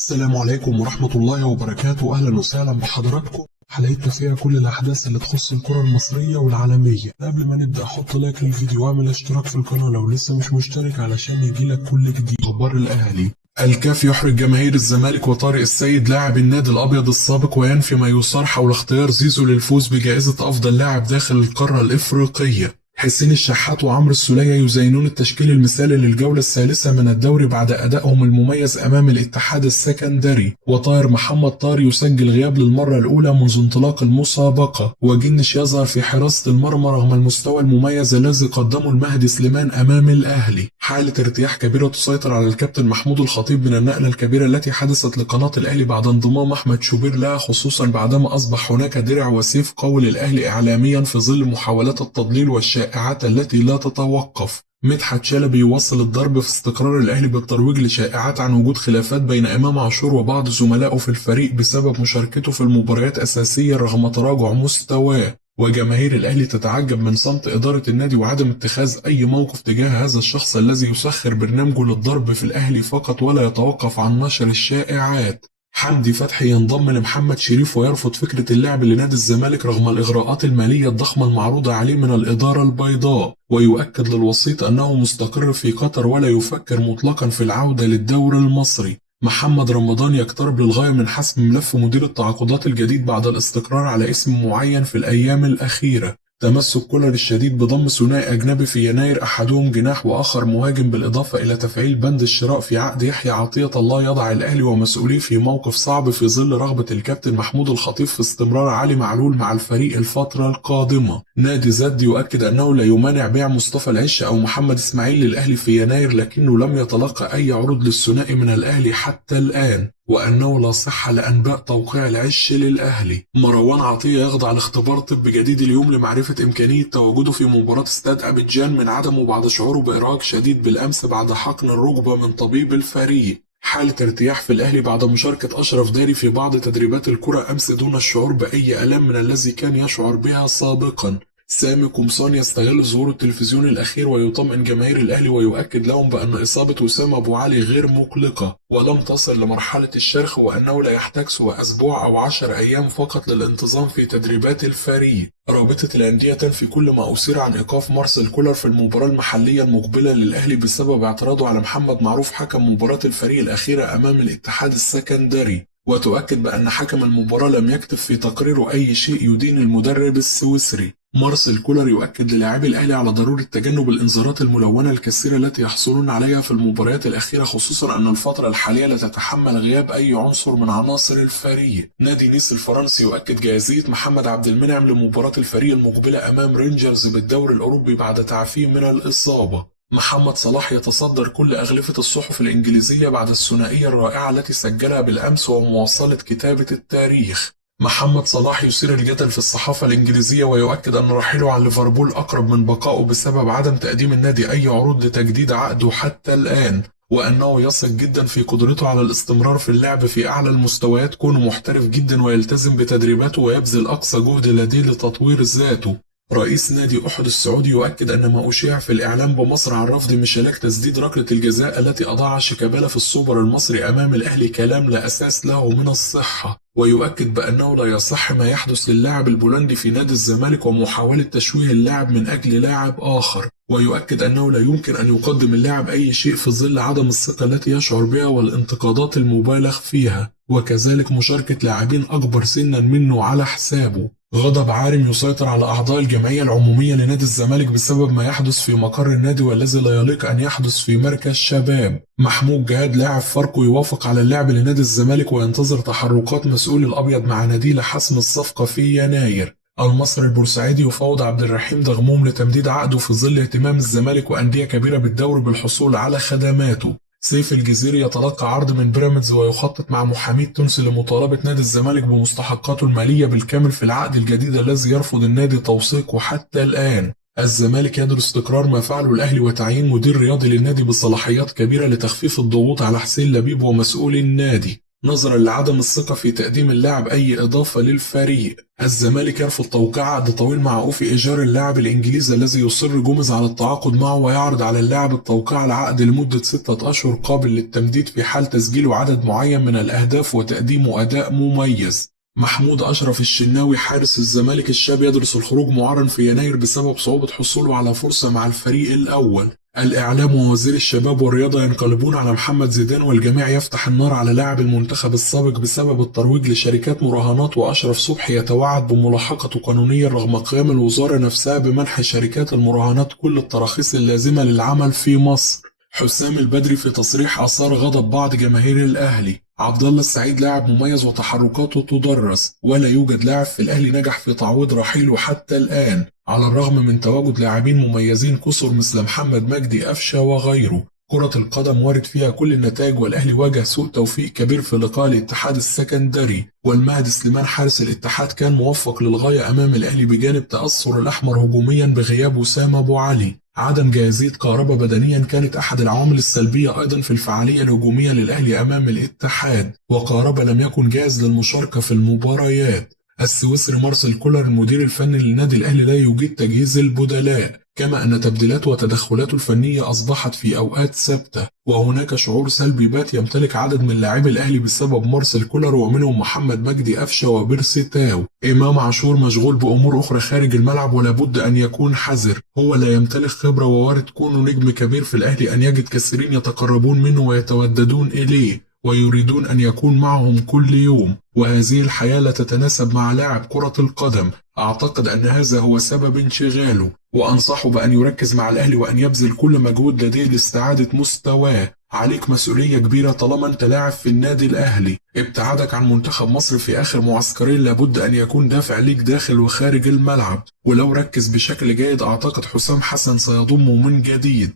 السلام عليكم ورحمة الله وبركاته. أهلا وسهلا بحضراتكم. حلقتنا فيها كل الأحداث اللي تخص الكرة المصرية والعالمية. قبل ما نبدأ حط لايك للفيديو واعمل اشتراك في القناة لو لسه مش مشترك علشان يجيلك كل جديد. أخبار الأهلي: الكاف يحرج جماهير الزمالك وطارق السيد لاعب النادي الأبيض السابق وينفي ما يثار حول اختيار زيزو للفوز بجائزة أفضل لاعب داخل القارة الإفريقية. حسين الشحات وعمرو السولية يزينون التشكيل المثالي للجولة الثالثة من الدوري بعد أدائهم المميز أمام الاتحاد السكندري. وطاهر محمد طاهر يسجل غياب للمرة الأولى منذ انطلاق المسابقة. وجنش يظهر في حراسة المرمى رغم المستوى المميز الذي قدمه المهدي سليمان أمام الأهلي. حالة ارتياح كبيرة تسيطر على الكابتن محمود الخطيب من النقلة الكبيرة التي حدثت لقناة الأهلي بعد انضمام أحمد شوبير لها، خصوصا بعدما أصبح هناك درع وسيف قوي للأهلي إعلاميا في ظل محاولات التضليل والشائعات التي لا تتوقف. مدحت شلبي يواصل الضرب في استقرار الأهلي بالترويج لشائعات عن وجود خلافات بين إمام عاشور وبعض زملائه في الفريق بسبب مشاركته في المباريات أساسية رغم تراجع مستواه. وجماهير الأهلي تتعجب من صمت إدارة النادي وعدم اتخاذ أي موقف تجاه هذا الشخص الذي يسخر برنامجه للضرب في الأهلي فقط ولا يتوقف عن نشر الشائعات. حمدي فتحي ينضم لمحمد شريف ويرفض فكرة اللعب لنادي الزمالك رغم الإغراءات المالية الضخمة المعروضة عليه من الإدارة البيضاء، ويؤكد للوسيط أنه مستقر في قطر ولا يفكر مطلقا في العودة للدوري المصري. محمد رمضان يقترب للغاية من حسم ملف مدير التعاقدات الجديد بعد الاستقرار على اسم معين في الأيام الأخيرة. تمسك كولر الشديد بضم ثنائي أجنبي في يناير، أحدهم جناح وآخر مهاجم، بالإضافة إلى تفعيل بند الشراء في عقد يحيى عطية الله يضع الأهلي ومسؤوليه في موقف صعب في ظل رغبة الكابتن محمود الخطيب في استمرار علي معلول مع الفريق الفترة القادمة. نادي زد يؤكد أنه لا يمانع بيع مصطفى العش أو محمد إسماعيل للأهلي في يناير، لكنه لم يتلقى أي عروض للثنائي من الأهلي حتى الآن، وأنه لا صحة لأنباء توقيع العش للأهلي. مروان عطية يخضع لاختبار طب جديد اليوم لمعرفة إمكانية تواجده في مباراة استاد أبيجان من عدمه بعد شعوره بإرهاق شديد بالأمس بعد حقن الركبة من طبيب الفريق. حالة ارتياح في الأهلي بعد مشاركة أشرف داري في بعض تدريبات الكرة أمس دون الشعور بأي ألم من الذي كان يشعر بها سابقا. سامي قمصان يستغل ظهور التلفزيون الأخير ويطمئن جماهير الأهلي ويؤكد لهم بأن إصابة وسام أبو علي غير مقلقة ولم تصل لمرحلة الشرخ، وأنه لا يحتاج سوى أسبوع أو 10 أيام فقط للانتظام في تدريبات الفريق. رابطة الأندية تنفي كل ما أثير عن إيقاف مارسيل كولر في المباراة المحلية المقبلة للأهلي بسبب اعتراضه على محمد معروف حكم مباراة الفريق الأخيرة أمام الاتحاد السكندري، وتؤكد بأن حكم المباراة لم يكتب في تقريره أي شيء يدين المدرب السويسري. مارسيل كولر يؤكد للاعبي الأهلي على ضرورة تجنب الإنذارات الملونة الكثيرة التي يحصلون عليها في المباريات الأخيرة، خصوصا أن الفترة الحالية لا تتحمل غياب أي عنصر من عناصر الفريق. نادي نيس الفرنسي يؤكد جاهزية محمد عبد المنعم لمباراة الفريق المقبلة أمام رينجرز بالدوري الأوروبي بعد تعافيه من الإصابة. محمد صلاح يتصدر كل أغلفة الصحف الإنجليزية بعد الثنائية الرائعة التي سجلها بالأمس ومواصلة كتابة التاريخ. محمد صلاح يثير الجدل في الصحافة الإنجليزية ويؤكد أن رحيله عن ليفربول أقرب من بقائه بسبب عدم تقديم النادي أي عروض لتجديد عقده حتى الآن، وأنه يثق جدا في قدرته على الاستمرار في اللعب في أعلى المستويات كونه محترف جدا ويلتزم بتدريباته ويبذل أقصى جهد لديه لتطوير ذاته. رئيس نادي أحد السعودي يؤكد أن ما أشيع في الإعلام بمصر عن رفض ميشيلك تسديد ركلة الجزاء التي أضاعها شيكابالا في السوبر المصري أمام الأهلي كلام لا أساس له من الصحة، ويؤكد بأنه لا يصح ما يحدث للاعب البولندي في نادي الزمالك ومحاولة تشويه اللاعب من أجل لاعب آخر، ويؤكد أنه لا يمكن أن يقدم اللاعب أي شيء في ظل عدم الثقة التي يشعر بها والانتقادات المبالغ فيها، وكذلك مشاركة لاعبين أكبر سنا منه على حسابه. غضب عارم يسيطر على أعضاء الجمعية العمومية لنادي الزمالك بسبب ما يحدث في مقر النادي والذي لا يليق أن يحدث في مركز شباب. محمود جهاد لاعب فاركو يوافق على اللعب لنادي الزمالك وينتظر تحركات مسؤول الأبيض مع ناديه لحسم الصفقة في يناير. المصري البورسعيدي يفاوض عبد الرحيم دغموم لتمديد عقده في ظل اهتمام الزمالك وأندية كبيرة بالدوري بالحصول على خدماته. سيف الجزيري يتلقى عرض من بيراميدز ويخطط مع محامي تونسي لمطالبة نادي الزمالك بمستحقاته المالية بالكامل في العقد الجديد الذي يرفض النادي توثيقه حتى الآن. الزمالك يدرس استقرار ما فعله الأهلي وتعيين مدير رياضي للنادي بصلاحيات كبيرة لتخفيف الضغوط على حسين لبيب ومسؤولي النادي. نظرا لعدم الثقة في تقديم اللاعب أي إضافة للفريق. الزمالك يرفض توقيع عقد طويل مع أوفي إيجار اللاعب الإنجليزي الذي يصر جوميز على التعاقد معه، ويعرض على اللاعب التوقيع العقد لمدة 6 أشهر قابل للتمديد في حال تسجيله عدد معين من الأهداف وتقديمه أداء مميز. محمود أشرف الشناوي حارس الزمالك الشاب يدرس الخروج معارا في يناير بسبب صعوبة حصوله على فرصة مع الفريق الأول. الإعلام ووزير الشباب والرياضة ينقلبون على محمد زيدان، والجميع يفتح النار على لاعب المنتخب السابق بسبب الترويج لشركات مراهنات، وأشرف صبحي يتوعد بملاحقته قانونيا رغم قيام الوزارة نفسها بمنح شركات المراهنات كل التراخيص اللازمة للعمل في مصر. حسام البدري في تصريح أثار غضب بعض جماهير الأهلي. عبد الله السعيد لاعب مميز وتحركاته تدرس، ولا يوجد لاعب في الأهلي نجح في تعويض رحيله حتى الآن، على الرغم من تواجد لاعبين مميزين كثر مثل محمد مجدي قفشة وغيره. كرة القدم وارد فيها كل النتائج، والأهلي واجه سوء توفيق كبير في لقاء الاتحاد السكندري، والمهدي سليمان حارس الاتحاد كان موفق للغاية أمام الأهلي بجانب تأثر الأحمر هجوميا بغياب وسام أبو علي. عدم جاهزية كهربا بدنيا كانت أحد العوامل السلبية أيضا في الفعالية الهجومية للأهلي أمام الاتحاد، وكهربا لم يكن جاهز للمشاركة في المباريات. السويسري مارسيل كولر المدير الفني للنادي الأهلي لا يوجد تجهيز البدلاء، كما أن تبديلاته وتدخلاته الفنية أصبحت في أوقات ثابتة، وهناك شعور سلبي بات يمتلك عدد من لاعبي الأهلي بسبب مارسيل كولر، ومنهم محمد مجدي قفشة وبيرسي تاو. إمام عاشور مشغول بأمور أخرى خارج الملعب ولا بد أن يكون حذر، هو لا يمتلك خبرة، ووارد كونه نجم كبير في الأهلي أن يجد كثيرين يتقربون منه ويتوددون إليه ويريدون أن يكون معهم كل يوم، وهذه الحياة لا تتناسب مع لاعب كرة القدم. أعتقد أن هذا هو سبب انشغاله، وأنصحه بأن يركز مع الأهلي وأن يبذل كل مجهود لديه لاستعادة مستواه. عليك مسؤولية كبيرة طالما أنت لاعب في النادي الأهلي. ابتعادك عن منتخب مصر في آخر معسكرين لابد أن يكون دافع ليك داخل وخارج الملعب، ولو ركز بشكل جيد أعتقد حسام حسن سيضمه من جديد.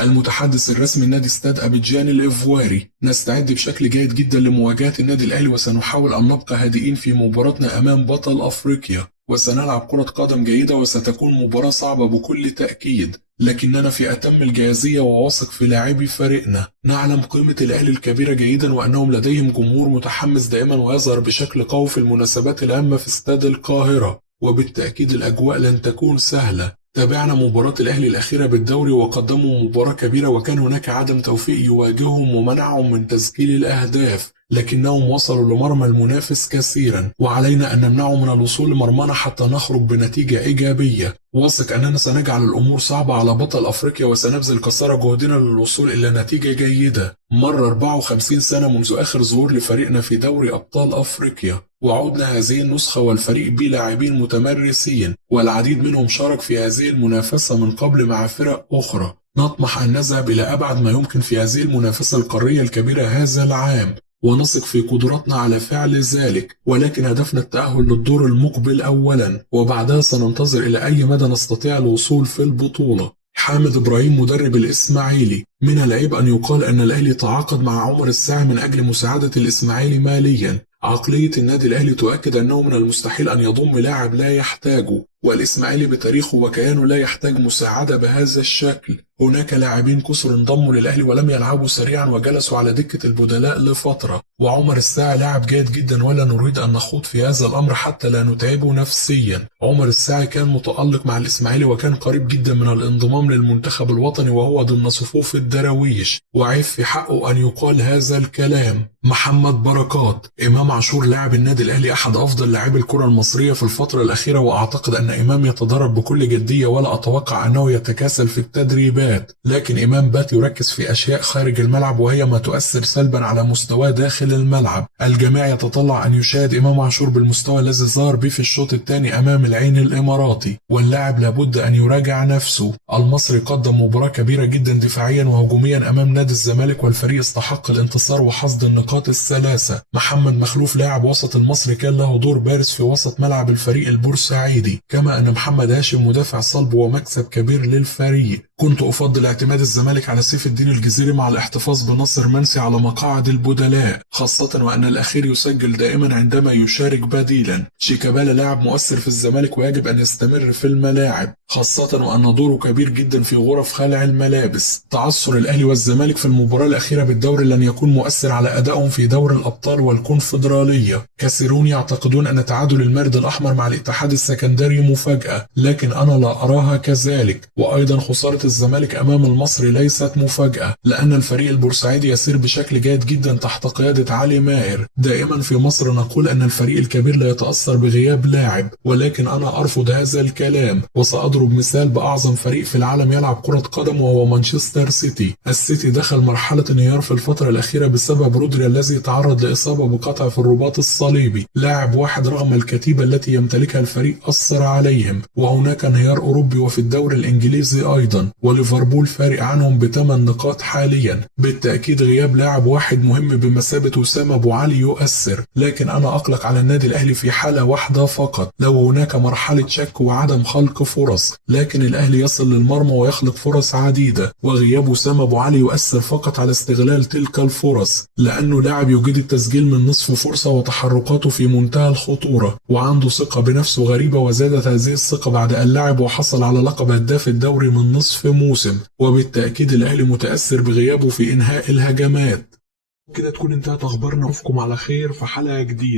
المتحدث الرسمي لنادي استاد أبيجان الإيفواري: نستعد بشكل جيد جدا لمواجهة النادي الأهلي، وسنحاول أن نبقى هادئين في مباراتنا أمام بطل أفريقيا، وسنلعب كرة قدم جيدة، وستكون مباراة صعبة بكل تأكيد، لكننا في أتم الجاهزية وواثق في لاعبي فريقنا. نعلم قيمة الأهلي الكبيرة جيدا، وأنهم لديهم جمهور متحمس دائما ويظهر بشكل قوي في المناسبات الهامة في استاد القاهرة، وبالتأكيد الأجواء لن تكون سهلة. تابعنا مباراة الأهلي الأخيرة بالدوري وقدموا مباراة كبيرة، وكان هناك عدم توفيق يواجههم ومنعهم من تسجيل الأهداف، لكنهم وصلوا لمرمى المنافس كثيرا، وعلينا أن نمنعهم من الوصول لمرمانا حتى نخرج بنتيجة إيجابية. واثق أننا سنجعل الأمور صعبة على بطل أفريقيا، وسنبذل قصارى جهدنا للوصول إلى نتيجة جيدة. مر 54 سنة منذ آخر ظهور لفريقنا في دوري أبطال أفريقيا، وعودنا هذه النسخة والفريق بلاعبين متمرسين، والعديد منهم شارك في هذه المنافسة من قبل مع فرق أخرى. نطمح أن نذهب إلى أبعد ما يمكن في هذه المنافسة القارية الكبيرة هذا العام، ونثق في قدرتنا على فعل ذلك، ولكن هدفنا التأهل للدور المقبل أولا، وبعدها سننتظر إلى أي مدى نستطيع الوصول في البطولة. حامد إبراهيم مدرب الإسماعيلي: من العيب أن يقال أن الأهلي تعاقد مع عمر الساعي من أجل مساعدة الإسماعيلي ماليا. عقلية النادي الأهلي تؤكد أنه من المستحيل أن يضم لاعب لا يحتاجه، والإسماعيلي بتاريخه وكيانه لا يحتاج مساعدة بهذا الشكل. هناك لاعبين كثر انضموا للأهلي ولم يلعبوا سريعا وجلسوا على دكة البدلاء لفترة، وعمر الساعي لاعب جيد جدا، ولا نريد أن نخوض في هذا الأمر حتى لا نتعبه نفسيا. عمر الساعي كان متألق مع الإسماعيلي وكان قريب جدا من الانضمام للمنتخب الوطني وهو ضمن صفوف الدراويش، وعيب في حقه أن يقال هذا الكلام. محمد بركات: إمام عاشور لاعب النادي الأهلي أحد أفضل لاعبي الكرة المصرية في الفترة الأخيرة، وأعتقد أن إمام يتدرب بكل جدية ولا أتوقع أنه يتكاسل في التدريبات، لكن إمام بات يركز في أشياء خارج الملعب وهي ما تؤثر سلبا على مستواه داخل الملعب. الجميع يتطلع أن يشاهد إمام عاشور بالمستوى الذي ظهر به في الشوط الثاني أمام العين الإماراتي، واللاعب لابد أن يراجع نفسه. المصري قدم مباراة كبيرة جدا دفاعيا وهجوميا أمام نادي الزمالك، والفريق استحق الانتصار وحصد النقاط الثلاثة. محمد مخلوف لاعب وسط المصري كان له دور بارز في وسط ملعب الفريق البورسعيدي، كما أن محمد هاشم مدافع صلب ومكسب كبير للفريق. كنت أفضل اعتماد الزمالك على سيف الدين الجزيري مع الاحتفاظ بناصر منسي على مقاعد البدلاء، خاصة وأن الأخير يسجل دائما عندما يشارك بديلا. شيكابالا لاعب مؤثر في الزمالك ويجب أن يستمر في الملاعب، خاصة وأن دوره كبير جدا في غرف خلع الملابس. تعثر الأهلي والزمالك في المباراة الأخيرة بالدوري لن يكون مؤثر على أدائهم في دوري الأبطال والكونفدرالية. كثيرون يعتقدون أن تعادل المارد الأحمر مع الاتحاد السكندري مفاجأة، لكن أنا لا أراها كذلك. وأيضا خسارة الزمالك أمام المصري ليست مفاجأة، لأن الفريق البورسعيدي يسير بشكل جيد جدا تحت قيادة علي ماهر. دائما في مصر نقول أن الفريق الكبير لا يتأثر بغياب لاعب، ولكن أنا أرفض هذا الكلام، وسأضرب مثال بأعظم فريق في العالم يلعب كرة قدم وهو مانشستر سيتي. السيتي دخل مرحلة انهيار في الفترة الأخيرة بسبب رودري الذي تعرض لإصابة بقطع في الرباط الصليبي. لاعب واحد رغم الكتيبة التي يمتلكها الفريق أثر عليهم، وهناك انهيار أوروبي وفي الدوري الإنجليزي أيضا، وليفربول فارق عنهم ب8 نقاط حاليا. بالتأكيد غياب لاعب واحد مهم بمثابة وسام أبو علي يؤثر، لكن أنا أقلق على النادي الأهلي في حالة واحدة فقط، لو هناك مرحلة شك وعدم خلق فرص، لكن الأهلي يصل للمرمى ويخلق فرص عديدة، وغياب وسام أبو علي يؤثر فقط على استغلال تلك الفرص، لأنه لاعب يجيد التسجيل من نصف فرصة وتحركاته في منتهى الخطورة، وعنده ثقة بنفسه غريبة، وزادت هذه الثقة بعد أن لعب وحصل على لقب هداف الدوري من نصف موسم. وبالتأكيد الأهلي متأثر بغيابه في إنهاء الهجمات. كده تكون انتهت أخبارنا، أشوفكم على خير في حلقة جديدة.